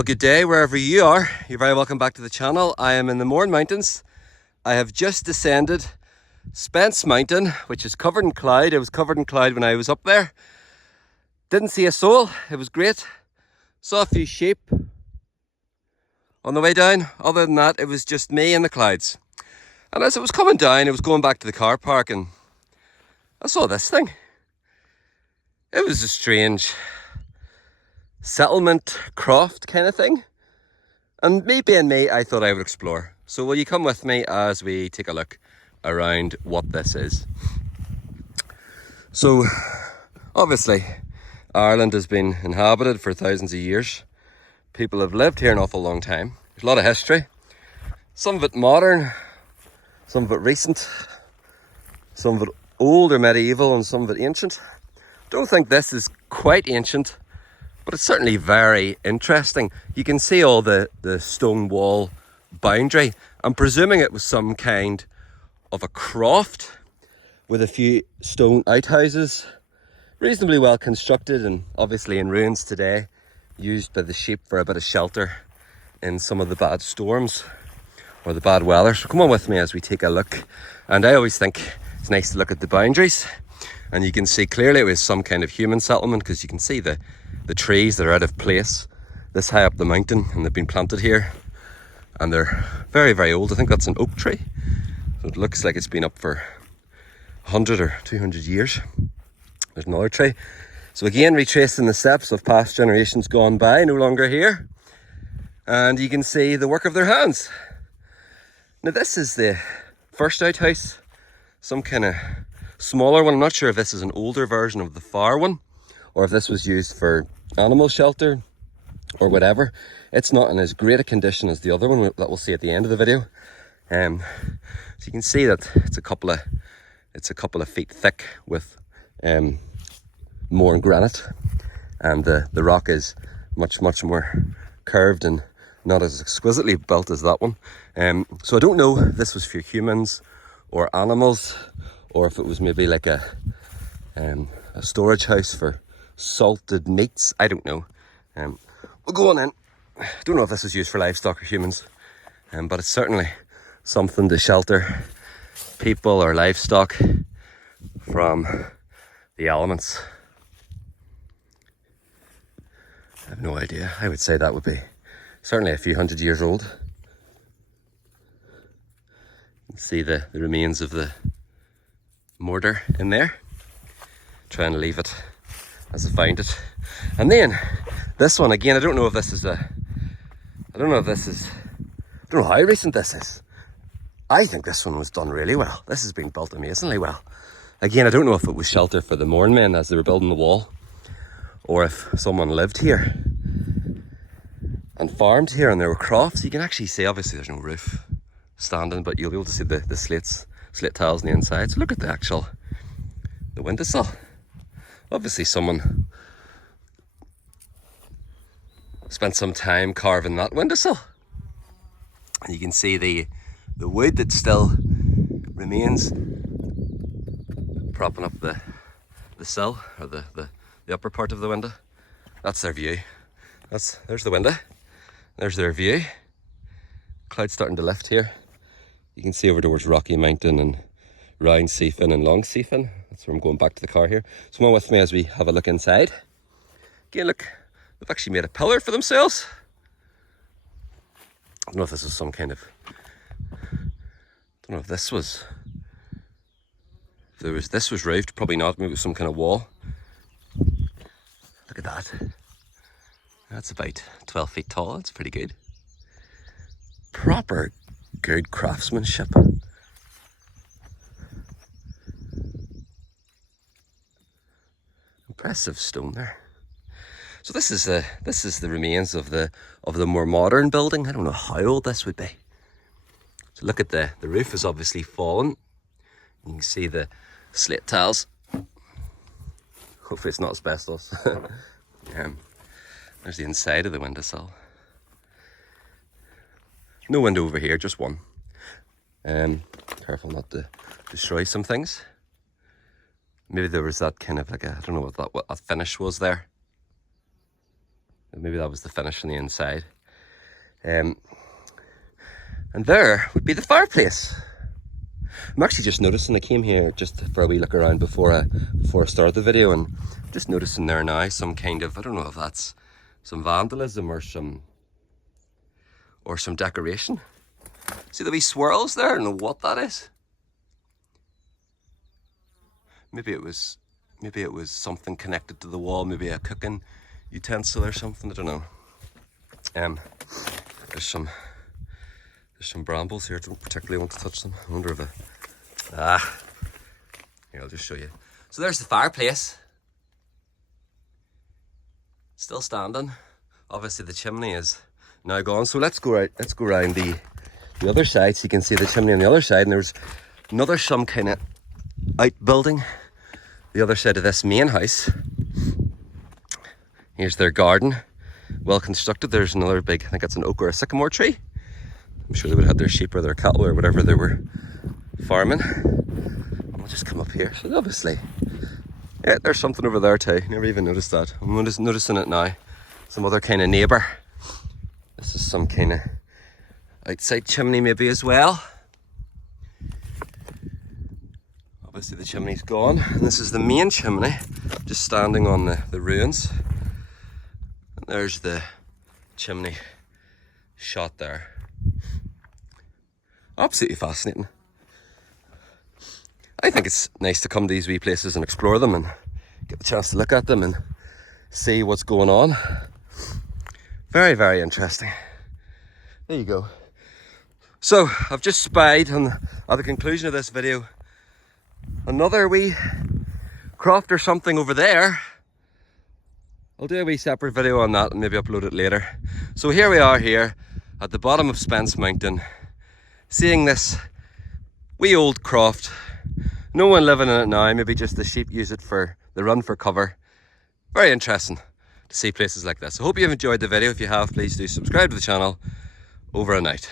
Well, good day wherever you are. You're very welcome back to the channel. I am in the Mourne Mountains. I have just descended Spence Mountain, which is covered in cloud. It was covered in cloud when I was up there. Didn't see a soul. It was great. Saw a few sheep on the way down. Other than that, it was just me and the clouds. And as it was coming down, I was going back to the car park and I saw this thing. It was a strange settlement croft kind of thing, and me being me, I thought I would explore. So will you come with me as we take a look around what this is? So obviously Ireland has been inhabited for thousands of years. People have lived here an awful long time. There's a lot of history, some of it modern, some of it recent, some of it old or medieval, and some of it ancient. Don't think this is quite ancient, but it's certainly very interesting. You can see all the stone wall boundary. I'm presuming it was some kind of a croft with a few stone outhouses, reasonably well constructed and obviously in ruins today, used by the sheep for a bit of shelter in some of the bad storms or the bad weather. So come on with me as we take a look. And I always think it's nice to look at the boundaries, and you can see clearly it was some kind of human settlement because you can see the trees that are out of place this high up the mountain, and they've been planted here and they're very, very old. I think that's an oak tree, so it looks like it's been up for 100 or 200 years. There's another tree. So again, retracing the steps of past generations gone by, no longer here, and you can see the work of their hands. Now this is the first outhouse, some kind of smaller one. I'm not sure if this is an older version of the far one or if this was used for animal shelter or whatever. It's not in as great a condition as the other one that we'll see at the end of the video. So you can see that it's a couple of feet thick with Mourne granite, and the rock is much more curved and not as exquisitely built as that one. So I don't know if this was for humans or animals, or if it was maybe like a storage house for salted meats. I don't know. We'll go on in. I don't know if this is used for livestock or humans, but it's certainly something to shelter people or livestock from the elements. I have no idea. I would say that would be certainly a few hundred years old. You can see the remains of the mortar in there. Trying to leave it as I found it. And then this one again, I don't know how recent this is. I think this one was done really well. This has been built amazingly well. Again, I don't know if it was shelter for the Mourne men as they were building the wall, or if someone lived here and farmed here and there were crofts. You can actually see, obviously there's no roof standing, but you'll be able to see the slate tiles on the inside. So look at the windowsill. Obviously someone spent some time carving that windowsill. And you can see the wood that still remains propping up the sill, or the upper part of the window. That's their view. There's the window. There's their view. Clouds starting to lift here. You can see over towards Rocky Mountain and Round Seafin and Long Seafin. That's where I'm going back to the car here. So come on with me as we have a look inside. Again, look, they've actually made a pillar for themselves. I don't know if this is some kind of, this was roofed, probably not, maybe it was some kind of wall. Look at that. That's about 12 feet tall. That's pretty good. Proper good craftsmanship. Impressive stone there. So this is the remains of the more modern building. I don't know how old this would be. So look at the roof is obviously fallen. You can see the slate tiles. Hopefully it's not asbestos. There's the inside of the windowsill. No window over here, just one. Careful not to destroy some things. Maybe there was that kind of like a, I don't know what that finish was there. Maybe that was the finish on the inside. And there would be the fireplace. I'm actually just noticing, I came here just for a wee look around before I started the video, and just noticing there now some kind of, I don't know if that's some vandalism or some decoration. See the wee swirls there? I don't know what that is. Maybe it was something connected to the wall, maybe a cooking utensil or something, I don't know. There's some brambles here. I don't particularly want to touch them. I wonder if here, I'll just show you. So there's the fireplace. Still standing. Obviously the chimney is now gone. So let's go around the other side so you can see the chimney on the other side. And there's another some kind of outbuilding the other side of this main house. Here's their garden. Well constructed. There's another big, I think it's an oak or a sycamore tree. I'm sure they would have had their sheep or their cattle or whatever they were farming. We'll just come up here. So obviously, yeah, there's something over there too. Never even noticed that. I'm just noticing it now. Some other kind of neighbour. This is some kind of outside chimney maybe as well. Obviously the chimney's gone. And this is the main chimney, just standing on the ruins. And there's the chimney shot there. Absolutely fascinating. I think it's nice to come to these wee places and explore them and get the chance to look at them and see what's going on. Very, very interesting. There you go. So I've just spied at the conclusion of this video another wee croft or something over there. I'll do a wee separate video on that and maybe upload it later. So here we are here at the bottom of Spence Mountain, seeing this wee old croft. No one living in it now, maybe just the sheep use it for the run for cover. Very interesting to see places like this. I hope you've enjoyed the video. If you have, please do subscribe to the channel. Over and out.